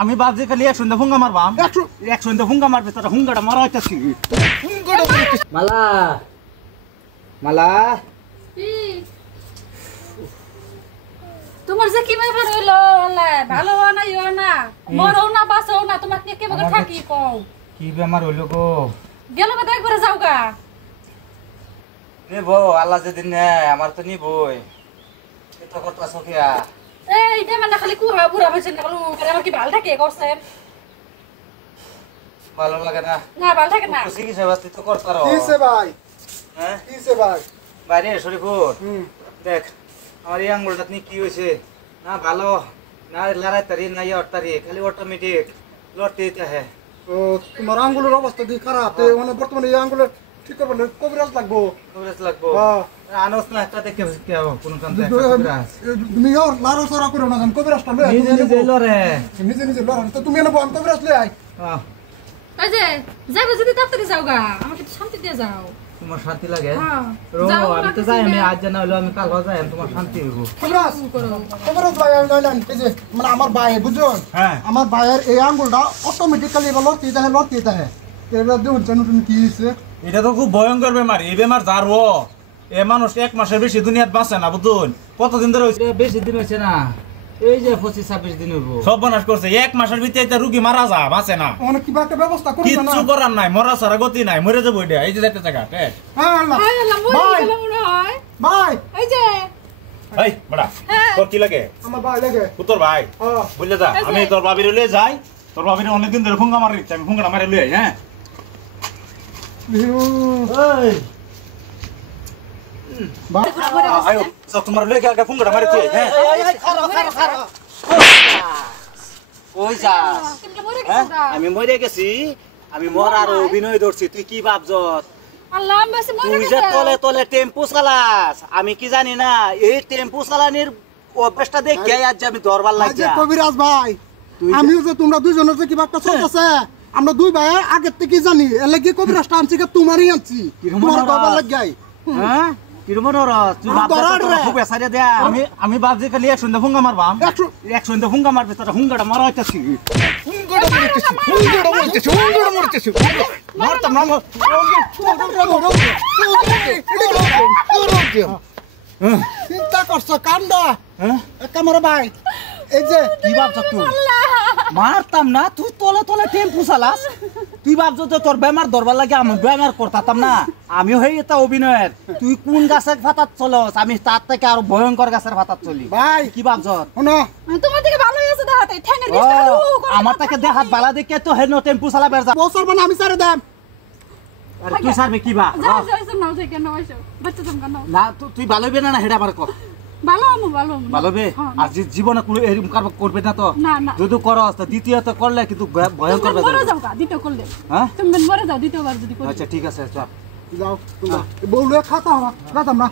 আমি ভাবছি খালি 100 ফুঙ্গা মারবাম 100 ফুঙ্গা মারবে তারা হুঙ্গাটা মারা হইতাছি মালা মালা তোমার যে কি ব্যাপার হইলো আল্লাহ ভালো না ইও না মরও না বাঁচও না তোমার কি কেমন থাকি কও কি বেমার হইলো গো গেল বে একবারে যাওগা নেবো আল্লাহ যেদিন নেয় আমার তো নিবই এত কথা সখিয়া এই যে মানে খালি কুহা বুড়া হইছে না বলো আমার কি ভালো থাকে করছেন ভালো লাগে না না ভালো থাকে না চিকিৎসা বাস্তি তো করতারো কিসে ভাই হ্যাঁ কিসে ভাই বাইরে শরীফুর দেখ আমার এই আঙ্গুলটা নিয়ে কি হয়েছে না ভালো না লড়াই তারি না ইয়ে তারি খালি অটোমেটিক লড়তে হ্যাঁ ও তোমার আঙ্গুলের অবস্থা দি খারাপ তে মানে বর্তমানে এই আঙ্গুলের ঠিক করব না কবিরাজ লাগবো কবিরাজ লাগবো হ্যাঁ আনোস না একটা দেখে কি হবে কোন কাম দেখ কবিরাজ তুমি আর লারো সরা করো না কবিরাজটা লয় নিজে নিজে লড়ে নিজে নিজে লড় তো তুমি এনে বন কবিরাজ লয় আই হ্যাঁ এই যে যাবে যদি তাড়াতাড়ি যাওগা আমাকে তো শান্তি দিয়ে যাও তোমার শান্তি লাগে হ্যাঁ রো আমি তো যাই আমি আজ জানা হলো আমি কাল যাই তোমার শান্তি হইব কবিরাজ কবিরাজ ভাই লইলেন এই যে মানে আমার ভাই বুঝুন হ্যাঁ আমার ভাইয়ের এই আঙ্গুলটা অটোমেটিক্যালি এবার লড়তে থাকে এবার দেখুন জানো তুমি কি হইছে এটা তো খুব ভয়ঙ্কর বেমার এই বেমার যার ও এ মানুষ 1 মাসের বেশি দুনিয়াত বাঁচে না বুঝুন কতদিন ধরে হইছে বেশি দিন হইছে না এই যে 25-26 দিন হইব সব বনাশ করছে 1 মাসের ভিতরে এটা রোগী মারা যা বাঁচে না অনেক কিবা একটা ব্যবস্থা করবে না কিচ্ছু করার নাই মরা সারা গতি নাই মরে যাবো এটা এই যে যাইতে জায়গা হ্যাঁ আল্লাহ হাই আল্লাহ মরে গেল মনে হয় ভাই এই যে এই বড়া তোর কি লাগে আমার ভাই লাগে তোর ভাই হ্যাঁ বুঝলে যা আমি তোর বাবির লয়ে যাই তোর বাবির অনেকদিন ধরে ফুঙ্গা মারি দিচ্ছে আমি ফুঙ্গাটা মারি লই হ্যাঁ এই ভাই আয়ো সব তোমার লয়ে গেল ফুঙ্গাটা মারি তুই হ্যাঁ খারা ওই যা কেমনে মরে গেছে আমি মরে গেছি আমি মরার অভিনয় ধরছি তুই কি ভাবছত আল্লাহ আমি বসে মরে তুই যে গেছে তলে তলে টেম্পু চালাস আমি কি জানি না এই টেম্পু চালানির অভ্যাসটা দেখে আজ আমি দরবার যে লাগছে কবিরাজ ভাই আমিও যে তোমরা দুইজনের যে কিবা একটা চলতেছে আমরা দুই ভাই আগের থেকে জানি এর লাগি কবিরাজটা আনছি তোমারই আনছি তোমার দরবার লাগাই হ্যাঁ কিরম নরস তুই আমার দরার রে। খুব এসারে দে আমি ভাবছি খালি 100 ফুঙ্গা মারবাম 100 ফুঙ্গা মারবে তারা হুঙ্গাটা মারা হইতাছি হুঙ্গাটা মরতেছি মারতাম না চিন্তা করছো কান্দা হ্যাঁ কামরা ভাই এই যে কি ভাবছ তুই মারতাম না তুই তলে তলে টেম্পু চালাস তুই ভাবছ তো তোর বেমার ধরবার লাগে আমি বেমার করতাম না আমিও হই এটা অভিনয়ের তুই কোন গাছের ফাতাত চলস আমি তার থেকে আরো ভয়ঙ্কর গাছের ফাতাত চলি ভাই কি ভাবছ শোনো তোমার দিকে ভালোই আছে দেখাতে ঠ্যাঙের বিষটা খালি আমার তাকে দেখাত বালা দেখে তো হেন টেম্পু চালাবে যা বছর মানে আমি সারে দাম আরে তুই সারবে কি বা যাও যাও নাও যাই কেন হইছো বাচ্চা তুমি কেন না তুই ভালো হবে না হেডা আমার কর ভালো আমু ভালো ভালো হবে আর জীবনে কোনো এরকম কারবার করবে না তো না না যদি করস তো দ্বিতীয়ত করলে কিন্তু ভয়ঙ্কর তুমি মরে বেজার যাও কা দ্বিতীয় করলে হ্যাঁ তুমি মরে যাও দ্বিতীয়বার যদি করলে আচ্ছা ঠিক আছে চল যাও তোমরা বউলে খাতা হওয়া রাতাম না